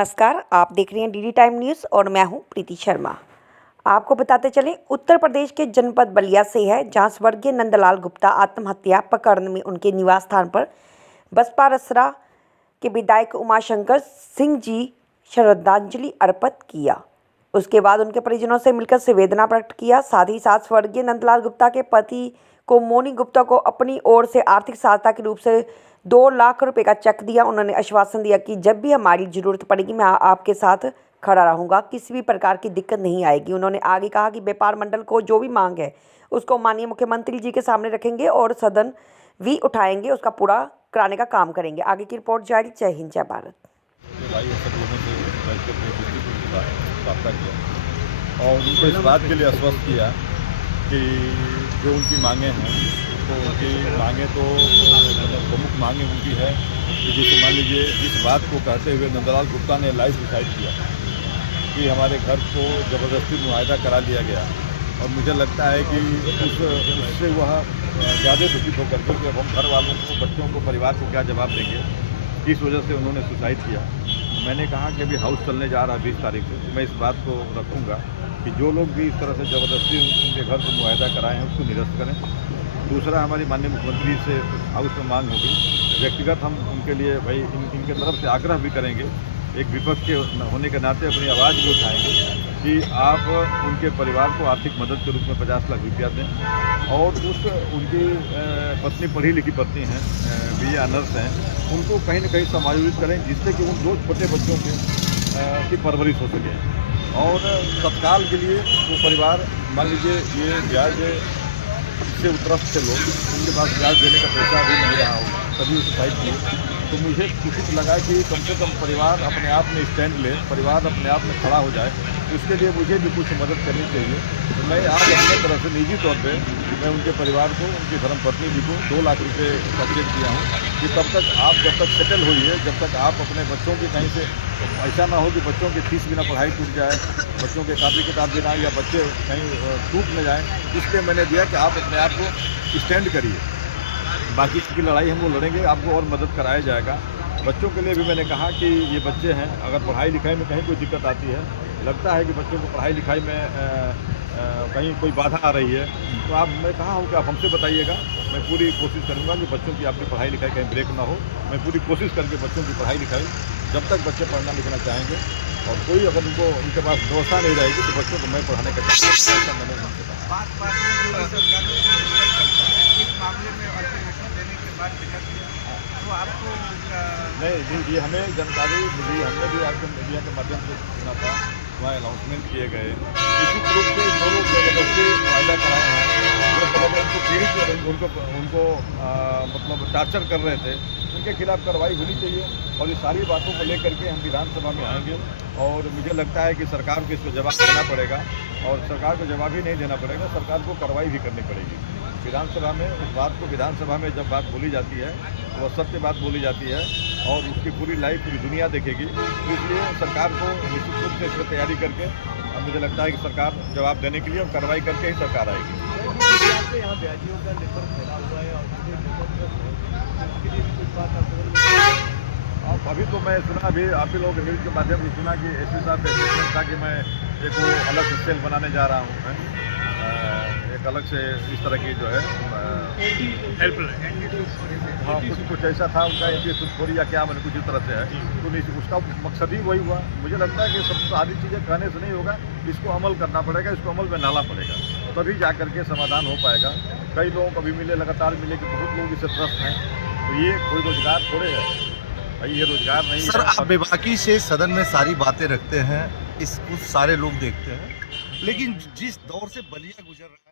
नमस्कार, आप देख रहे हैं डीडी टाइम न्यूज़ और मैं हूं प्रीति शर्मा। आपको बताते चलें, उत्तर प्रदेश के जनपद बलिया से है, जहां स्वर्गीय नंदलाल गुप्ता आत्महत्या प्रकरण में उनके निवास स्थान पर बसपा रसरा के विधायक उमाशंकर सिंह जी श्रद्धांजलि अर्पित किया। उसके बाद उनके परिजनों से मिलकर संवेदना प्रकट किया। साथ ही साथ स्वर्गीय नंदलाल गुप्ता के पति को मोनी गुप्ता को अपनी ओर से आर्थिक सहायता के रूप से 2 लाख रुपए का चेक दिया। उन्होंने आश्वासन दिया कि जब भी हमारी ज़रूरत पड़ेगी मैं आपके साथ खड़ा रहूंगा, किसी भी प्रकार की दिक्कत नहीं आएगी। उन्होंने आगे कहा कि व्यापार मंडल को जो भी मांग है उसको माननीय मुख्यमंत्री जी के सामने रखेंगे और सदन भी उठाएंगे, उसका पूरा कराने का काम करेंगे। आगे की रिपोर्ट जारी। जय हिंद, जय भारत। और उनको इस बात के लिए आश्वस्त किया कि जो उनकी मांगें हैं तो उनकी मांगें तो प्रमुख मांगें उनकी है कि जैसे मान लीजिए इस बात को कहते हुए नंदलाल गुप्ता ने लाइव डिसाइड किया कि हमारे घर को ज़बरदस्ती मुआहदा करा लिया गया और मुझे लगता है कि उससे वह ज़्यादा दुखित होकर के अब हम घर वालों को, बच्चों को, परिवार को क्या जवाब देंगे, इस वजह से उन्होंने सुसाइड किया। मैंने कहा कि अभी हाउस चलने जा रहा है 20 तारीख से, तो मैं इस बात को रखूँगा कि जो लोग भी इस तरह से ज़बरदस्ती उनके घर को मुआहदा कराए हैं उसको निरस्त करें। दूसरा, हमारी माननीय मुख्यमंत्री से हाउस में मांग होगी, व्यक्तिगत हम उनके लिए भाई इनके तरफ से आग्रह भी करेंगे, एक विपक्ष के होने के नाते अपनी आवाज़ भी उठाएंगे कि आप उनके परिवार को आर्थिक मदद के रूप में 50 लाख रुपया दें और उनकी पत्नी पढ़ी लिखी पत्नी हैं, BA ऑनर्स हैं, उनको कहीं न कहीं समायोजित करें जिससे कि उन 2 छोटे बच्चों की परवरिश हो सके। और तत्काल के लिए वो परिवार, मान लीजिए ये ब्याज से उतरस्त थे लोग, उनके पास ब्याज देने का पैसा भी नहीं रहा होगा, तभी वो सुसाइड किए। तो मुझे उचित लगा कि कम से कम परिवार अपने आप में स्टैंड ले, परिवार अपने आप में खड़ा हो जाए, उसके लिए मुझे भी कुछ मदद करनी चाहिए। तो मैं आज अपने तरफ से निजी तौर पे मैं उनके परिवार को, उनकी धर्मपत्नी जी को 2 लाख रुपये का चेक दिया हूँ कि तब तक आप जब तक सेटल होइए, जब तक आप अपने बच्चों की कहीं से ऐसा ना हो कि बच्चों की फीस बिना पढ़ाई टूट जाए, बच्चों के कापी किताब बिना या बच्चे कहीं टूट न जाएँ, इसलिए मैंने दिया कि आप अपने आप को स्टैंड करिए। बाकी की लड़ाई हम लोग लड़ेंगे, आपको और मदद कराया जाएगा। बच्चों के लिए भी मैंने कहा कि ये बच्चे हैं, अगर पढ़ाई लिखाई में कहीं कोई दिक्कत आती है, लगता है कि बच्चों को पढ़ाई लिखाई में कहीं कोई बाधा आ रही है, तो मैं कहा हूँ कि आप हमसे बताइएगा, मैं पूरी कोशिश करूँगा कि बच्चों की आपकी पढ़ाई लिखाई कहीं ब्रेक ना हो। मैं पूरी कोशिश करके बच्चों की पढ़ाई लिखाई, जब तक बच्चे पढ़ना लिखना चाहेंगे और कोई अगर उनके पास व्यवस्था नहीं रहेगी तो बच्चों को मैं पढ़ाने का ऐसा मैंने उनसे कहा। नहीं, ये हमें जानकारी मिली, हमने भी आपके मीडिया के माध्यम से सुना था, वहाँ अनाउंसमेंट किए गए। इसी रूप से जो लोग ज़बरदस्ती मुआहदा कराए हैं, उनको पीड़ित उनको मतलब टार्चर कर रहे थे, उनके खिलाफ कार्रवाई होनी चाहिए। और ये सारी बातों को लेकर के हम विधानसभा में आएंगे और मुझे लगता है कि सरकार को इसको जवाब देना पड़ेगा और सरकार को जवाब ही नहीं देना पड़ेगा, सरकार को कार्रवाई भी करनी पड़ेगी। विधानसभा में इस बात को, विधानसभा में जब बात बोली जाती है तो वह सत्य बात बोली जाती है और उसकी पूरी लाइव पूरी दुनिया देखेगी। तो इसलिए सरकार को निश्चित रूप से इसमें तैयारी करके मुझे लगता है कि सरकार जवाब देने के लिए और कार्रवाई करके ही सरकार आएगी। अभी तो मैं सुना, अभी आप ही लोग न्यूज़ के माध्यम से सुना कि SP साहब का स्टेटमेंट था कि मैं एक वो अलग से सेल बनाने जा रहा हूँ, एक अलग से इस तरह की जो है हेल्पलाइन, हाँ कुछ ऐसा था उनका, एंटी या क्या मैंने कुछ इस तरह से है, तो उसका मकसद ही वही हुआ। मुझे लगता है कि सब सारी चीज़ें कहने से नहीं होगा, इसको अमल करना पड़ेगा, इसको अमल में डालना पड़ेगा, तभी जा करके समाधान हो पाएगा। कई लोगों को भी मिले, लगातार मिले कि बहुत लोग इससे त्रस्त हैं, तो ये कोई रोजगार थोड़े है भाई, ये रोजगार नहीं सर, है। आप बेबाकी से सदन में सारी बातें रखते हैं, इसको सारे लोग देखते हैं, लेकिन जिस दौर से बलिया गुजर रहा है